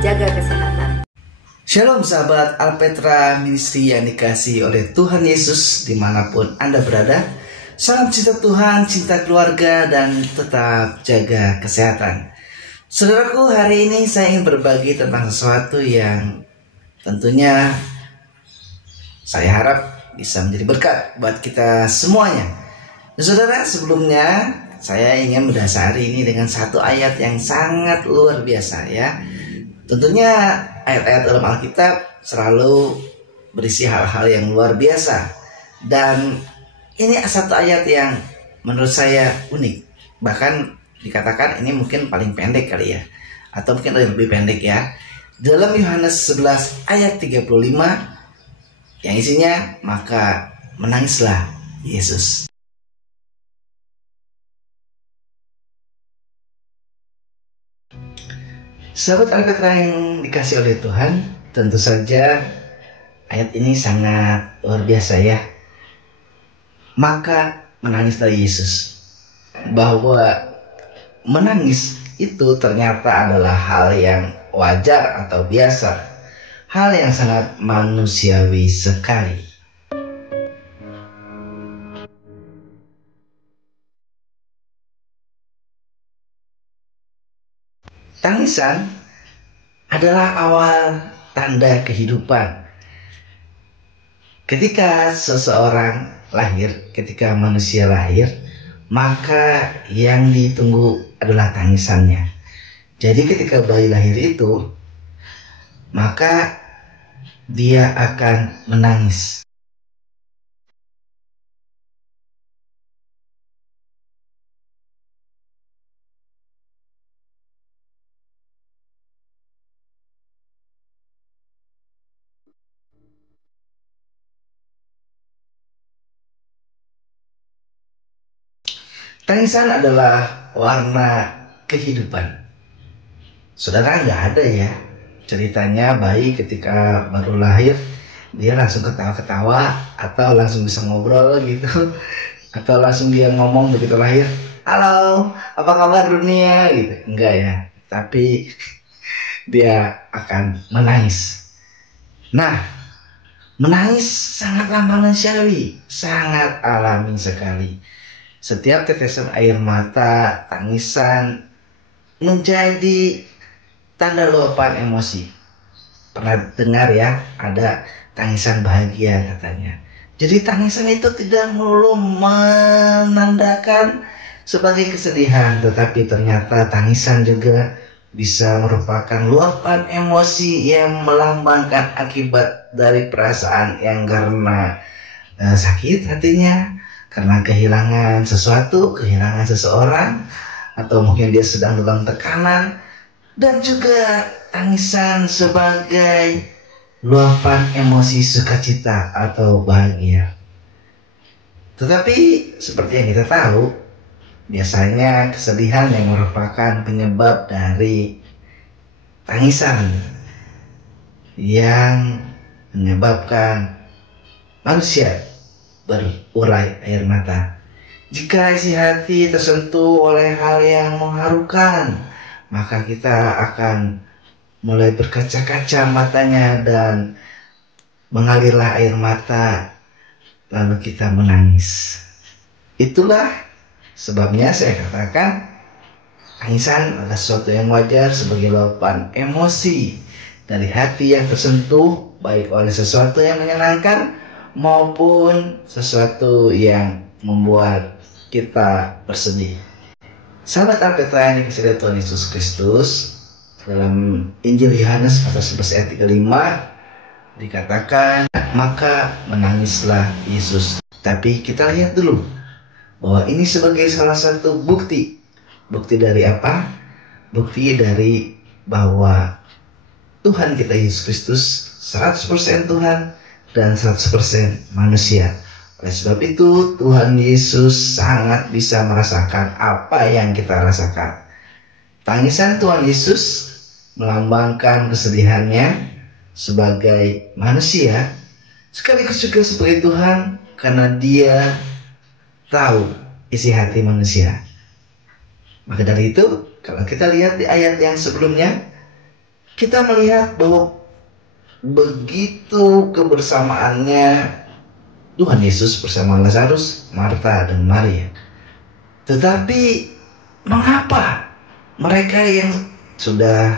jaga kesehatan. Shalom sahabat Alpetra Ministry yang dikasihi oleh Tuhan Yesus dimanapun Anda berada. Salam cinta Tuhan, cinta keluarga, dan tetap jaga kesehatan. Saudaraku, hari ini saya ingin berbagi tentang sesuatu yang tentunya saya harap bisa menjadi berkat buat kita semuanya. Nah, saudara, sebelumnya saya ingin mendasari ini dengan satu ayat yang sangat luar biasa ya. Tentunya ayat-ayat dalam Alkitab selalu berisi hal-hal yang luar biasa. Dan ini satu ayat yang menurut saya unik. Bahkan dikatakan ini mungkin paling pendek kali ya, atau mungkin lebih pendek ya. Dalam Yohanes 11 ayat 35 yang isinya, maka menangislah Yesus. Sahabat Alpetra yang dikasih oleh Tuhan, tentu saja ayat ini sangat luar biasa ya. Maka menangislah Yesus. Bahwa menangis itu ternyata adalah hal yang wajar atau biasa, hal yang sangat manusiawi sekali. Tangisan adalah awal tanda kehidupan. Ketika seseorang lahir, ketika manusia lahir, maka yang ditunggu adalah tangisannya. Jadi ketika bayi lahir itu, maka dia akan menangis. Tangisan adalah warna kehidupan. Saudara, nggak ada ya ceritanya bayi ketika baru lahir dia langsung ketawa-ketawa atau langsung bisa ngobrol gitu, atau langsung dia ngomong begitu lahir, halo apa kabar dunia gitu. Enggak ya, tapi dia akan menangis. Nah, menangis sangatlah manusiawi, sangat alami sekali. Setiap tetesan air mata, tangisan menjadi tanda luapan emosi. Pernah dengar ya, ada tangisan bahagia katanya. Jadi tangisan itu tidak melulu menandakan sebagai kesedihan, tetapi ternyata tangisan juga bisa merupakan luapan emosi yang melambangkan akibat dari perasaan yang karena sakit hatinya, karena kehilangan sesuatu, kehilangan seseorang, atau mungkin dia sedang dalam tekanan. Dan juga tangisan sebagai luapan emosi sukacita atau bahagia. Tetapi seperti yang kita tahu, biasanya kesedihan yang merupakan penyebab dari tangisan yang menyebabkan manusia berurai air mata. Jika isi hati tersentuh oleh hal yang mengharukan, maka kita akan mulai berkaca-kaca matanya dan mengalirlah air mata, lalu kita menangis. Itulah sebabnya saya katakan tangisan adalah sesuatu yang wajar sebagai luapan emosi dari hati yang tersentuh, baik oleh sesuatu yang menyenangkan maupun sesuatu yang membuat kita bersedih. Sahabat Alpetra yang dikasihi oleh Tuhan Yesus Kristus, dalam Injil Yohanes pasal 11 ayat 35 dikatakan, maka menangislah Yesus. Tapi kita lihat dulu bahwa ini sebagai salah satu bukti. Bukti dari apa? Bukti dari bahwa Tuhan kita Yesus Kristus 100% Tuhan dan 100% manusia. Oleh sebab itu Tuhan Yesus sangat bisa merasakan apa yang kita rasakan. Tangisan Tuhan Yesus melambangkan kesedihannya sebagai manusia, sekaligus juga sebagai Tuhan, karena dia tahu isi hati manusia. Maka dari itu, kalau kita lihat di ayat yang sebelumnya, kita melihat bahwa begitu kebersamaannya Tuhan Yesus bersama Lazarus, Marta, dan Maria. Tetapi mengapa mereka yang sudah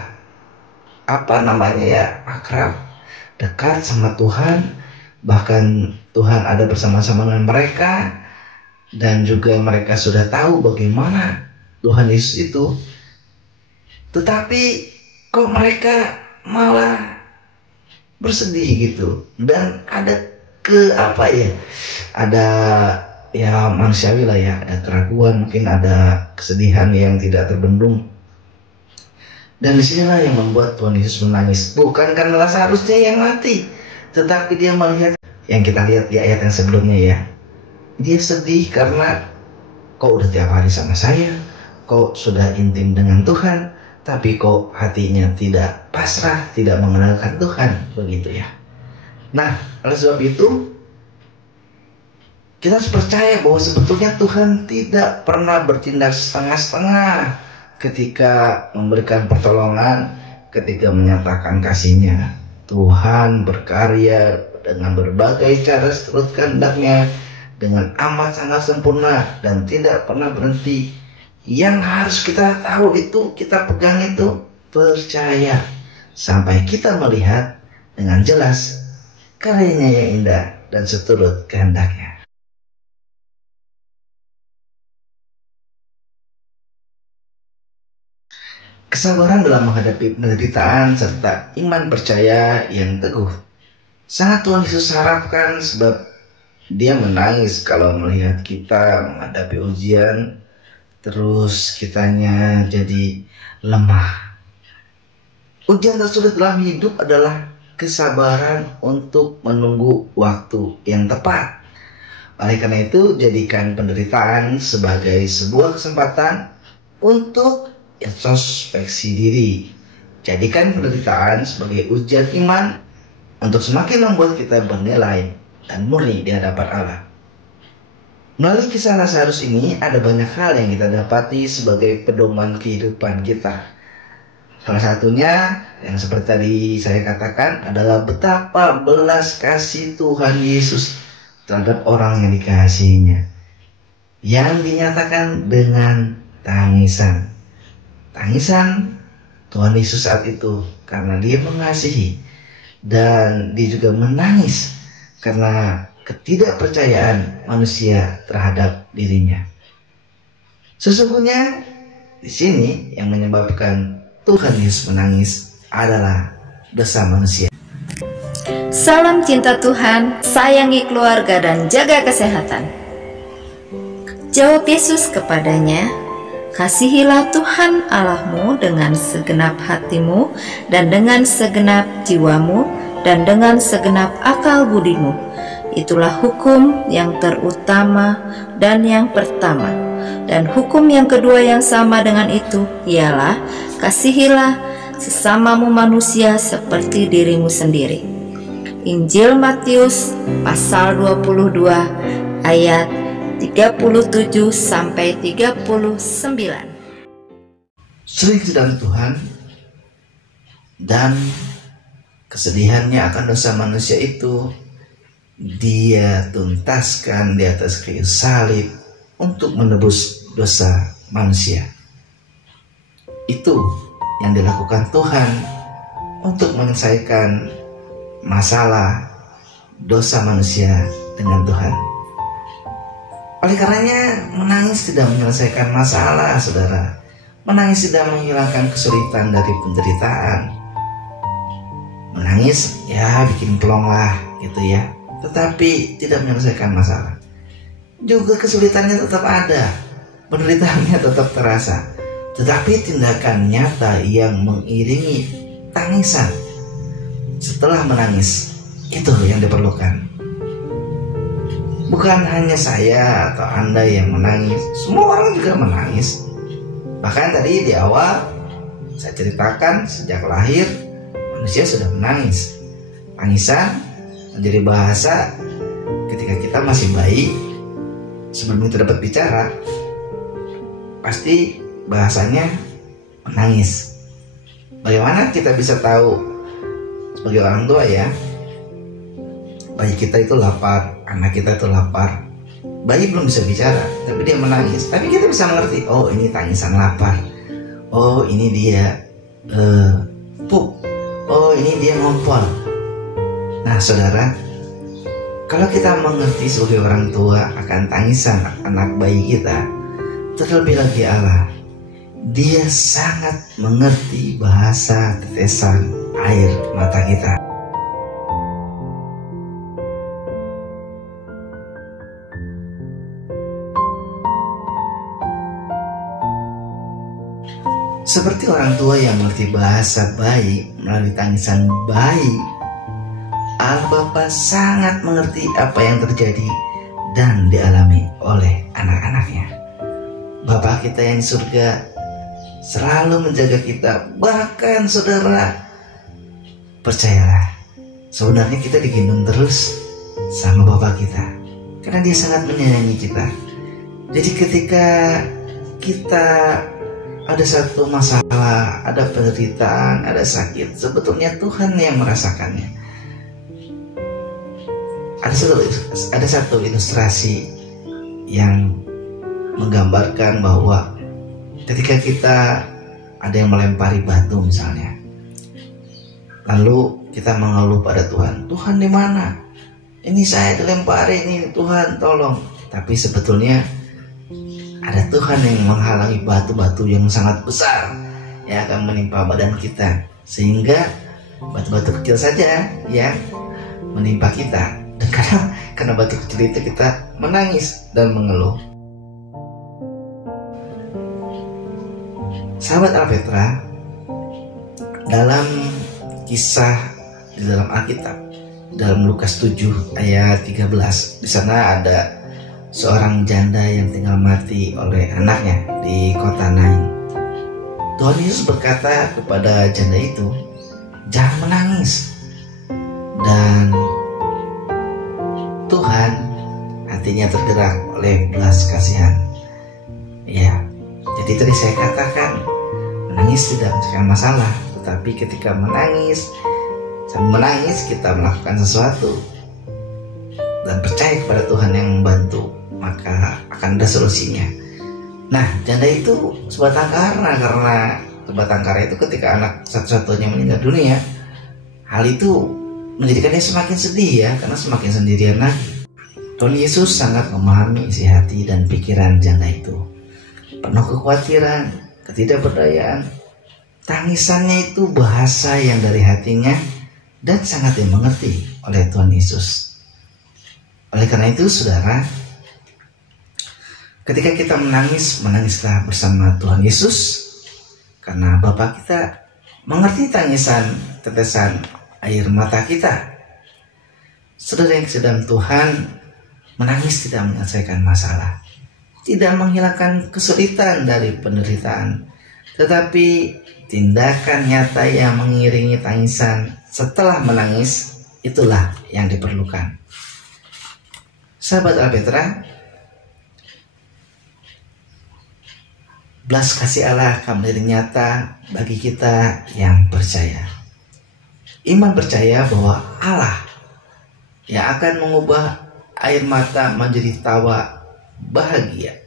akrab, dekat sama Tuhan, bahkan Tuhan ada bersama-sama dengan mereka, dan juga mereka sudah tahu bagaimana Tuhan Yesus itu, tetapi kok mereka malah bersedih gitu, dan ada ada ya manusiawi lah ya, ada keraguan, mungkin ada kesedihan yang tidak terbendung. Dan disinilah yang membuat Tuhan Yesus menangis, bukan karena Lazarusnya yang mati, tetapi dia melihat yang kita lihat di ayat yang sebelumnya ya. Dia sedih karena kok udah tiap hari sama saya, kok sudah intim dengan Tuhan, tapi kok hatinya tidak pasrah, tidak mengenalkan Tuhan, begitu ya. Nah, oleh sebab itu kita harus percaya bahwa sebetulnya Tuhan tidak pernah bertindak setengah-setengah ketika memberikan pertolongan, ketika menyatakan kasih-Nya. Tuhan berkarya dengan berbagai cara seturut kehendak-Nya, dengan amat sangat sempurna dan tidak pernah berhenti. Yang harus kita tahu itu, kita pegang itu, percaya sampai kita melihat dengan jelas karyanya yang indah dan seturut kehendak-Nya. Kesabaran dalam menghadapi penderitaan serta iman percaya yang teguh sangat Tuhan Yesus harapkan, sebab Dia menangis kalau melihat kita menghadapi ujian, terus kitanya jadi lemah. Ujian tersulit dalam hidup adalah kesabaran untuk menunggu waktu yang tepat. Oleh karena itu, jadikan penderitaan sebagai sebuah kesempatan untuk introspeksi diri. Jadikan penderitaan sebagai ujian iman untuk semakin membuat kita bernilai dan murni di hadapan Allah. Melalui kisah Lazarus ini ada banyak hal yang kita dapati sebagai pedoman kehidupan kita. Salah satunya yang seperti tadi saya katakan adalah betapa belas kasih Tuhan Yesus terhadap orang yang dikasihinya, yang dinyatakan dengan tangisan. Tangisan Tuhan Yesus saat itu karena Dia mengasihi, dan Dia juga menangis karena ketidakpercayaan manusia terhadap dirinya. Sesungguhnya di sini yang menyebabkan Tuhan Yesus menangis adalah dosa manusia. Salam cinta Tuhan, sayangi keluarga dan jaga kesehatan. Jawab Yesus kepadanya, kasihilah Tuhan Allahmu dengan segenap hatimu dan dengan segenap jiwamu dan dengan segenap akal budimu. Itulah hukum yang terutama dan yang pertama. Dan hukum yang kedua yang sama dengan itu ialah kasihilah sesamamu manusia seperti dirimu sendiri. Injil Matius pasal 22 ayat 37 sampai 39. Sering sedang Tuhan dan kesedihannya akan dosa manusia itu Dia tuntaskan di atas kayu salib untuk menebus dosa manusia. Itu yang dilakukan Tuhan untuk menyelesaikan masalah dosa manusia dengan Tuhan. Oleh karenanya, menangis tidak menyelesaikan masalah, saudara. Menangis tidak menghilangkan kesulitan dari penderitaan. Menangis ya bikin plong lah gitu ya, tetapi tidak menyelesaikan masalah. Juga kesulitannya tetap ada, penderitaannya tetap terasa, tetapi tindakan nyata yang mengiringi tangisan setelah menangis, itu yang diperlukan. Bukan hanya saya atau Anda yang menangis, semua orang juga menangis. Bahkan tadi di awal saya ceritakan, sejak lahir manusia sudah menangis. Tangisan menjadi bahasa ketika kita masih bayi, sebelum kita dapat bicara, pasti bahasanya menangis. Bagaimana kita bisa tahu sebagai orang tua ya, bayi kita itu lapar, anak kita itu lapar. Bayi belum bisa bicara, tapi dia menangis. Tapi kita bisa mengerti, oh ini tangisan lapar. Oh ini dia pup. Oh ini dia ngompol. Nah saudara, kalau kita mengerti sebagai orang tua akan tangisan anak bayi kita, terlebih lagi Allah, Dia sangat mengerti bahasa tetesan air mata kita. Seperti orang tua yang mengerti bahasa bayi melalui tangisan bayi, Allah Bapa sangat mengerti apa yang terjadi dan dialami oleh anak-anaknya. Bapa kita yang di surga selalu menjaga kita. Bahkan saudara, percayalah, sebenarnya kita digendong terus sama Bapa kita, karena Dia sangat menyayangi kita. Jadi ketika kita ada satu masalah, ada penderitaan, ada sakit, sebetulnya Tuhan yang merasakannya. Ada satu ilustrasi yang menggambarkan bahwa ketika kita ada yang melempari batu misalnya, lalu kita mengeluh pada Tuhan, Tuhan di mana? Ini saya dilempari, ini Tuhan tolong. Tapi sebetulnya ada Tuhan yang menghalangi batu-batu yang sangat besar yang akan menimpa badan kita, sehingga batu-batu kecil saja yang menimpa kita. Dan karena batu kecil itu kita menangis dan mengeluh. Sahabat Alpetra, dalam kisah di dalam Alkitab, dalam Lukas 7 ayat 13, di sana ada seorang janda yang tinggal mati oleh anaknya di kota Nain. Tuhan Yesus berkata kepada janda itu, jangan menangis. Dan Tuhan hatinya tergerak oleh belas kasihan. Ya, jadi tadi saya katakan menangis tidak menyelesaikan masalah, tetapi ketika menangis kita melakukan sesuatu dan percaya kepada Tuhan yang membantu, maka akan ada solusinya. Nah, janda itu sebatang kara itu ketika anak satu-satunya meninggal dunia, hal itu menjadikannya semakin sedih ya, karena semakin sendirian lagi. Tuhan Yesus sangat memahami isi hati dan pikiran janda itu. Penuh kekhawatiran, ketidakberdayaan, tangisannya itu bahasa yang dari hatinya dan sangat dimengerti oleh Tuhan Yesus. Oleh karena itu saudara, ketika kita menangis, menangislah bersama Tuhan Yesus, karena Bapa kita mengerti tangisan tetesan air mata kita. Saudara yang sedang Tuhan, menangis tidak menyelesaikan masalah, tidak menghilangkan kesulitan dari penderitaan, tetapi tindakan nyata yang mengiringi tangisan setelah menangis, itulah yang diperlukan. Sahabat Alpetra, belas kasih Allah akan menjadi nyata bagi kita yang percaya. Iman percaya bahwa Allah yang akan mengubah air mata menjadi tawa bahagia.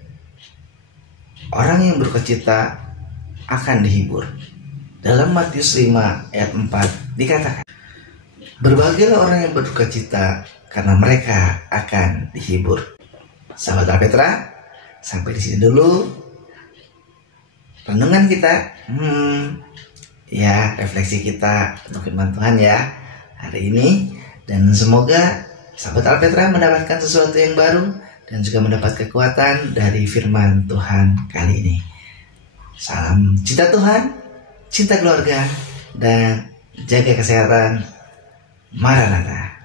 Orang yang berkecita akan dihibur. Dalam Matius 5 ayat 4 dikatakan, berbahagialah orang yang berdukacita, karena mereka akan dihibur. Sahabat Alpetra, sampai di sini dulu renungan kita, refleksi kita untuk firman Tuhan ya hari ini. Dan semoga sahabat Alpetra mendapatkan sesuatu yang baru dan juga mendapat kekuatan dari firman Tuhan kali ini. Salam cinta Tuhan, cinta keluarga, dan jaga kesehatan. Maranatha.